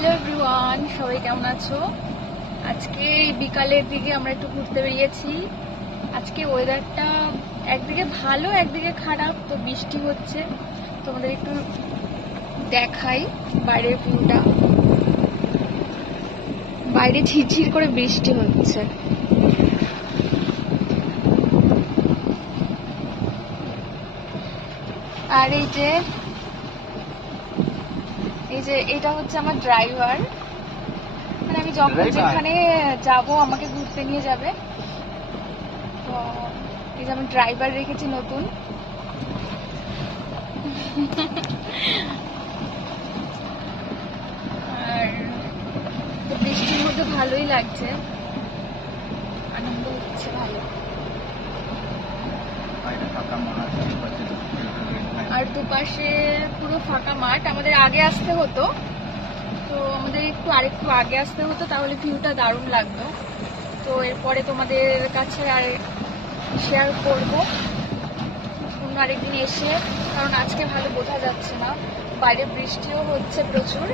Hello everyone, সবাই কেমন আছো? আজকে বিকালের দিকে আমরা একটু ঘুরতে বেরিয়েছি। আজকে ওয়েদারটা একদিকে ভালো একদিকে খারাপ, তো বৃষ্টি হচ্ছে। তোমাদের একটু দেখাই বাইরের ভিউটা। বাইরে ঝিরঝির করে বৃষ্টি হচ্ছে। আর এই যে এটা হচ্ছে আমার ড্রাইভার। মানে আমি যখন যেখানে যাব আমাকে ঘুরতে নিয়ে যাবে। তো এই যে আমি ড্রাইভার রেখেছি নতুন। আর বৃষ্টির মধ্যে ভালোই লাগছে, আনন্দ হচ্ছে ভালো। আর দুপাশে পুরো ফাঁকা মাঠ। আমাদের আগে আসতে হতো, তো আমাদের আরেকটু আগে আসতে হতো, তাহলে ভিউটা দারুণ লাগতো। তো এরপরে তোমাদের কাছে আর শেয়ার করব অন্য আরেকদিন এসে, কারণ আজকে ভালো বোঝা যাচ্ছে না, বাইরে বৃষ্টিও হচ্ছে প্রচুর।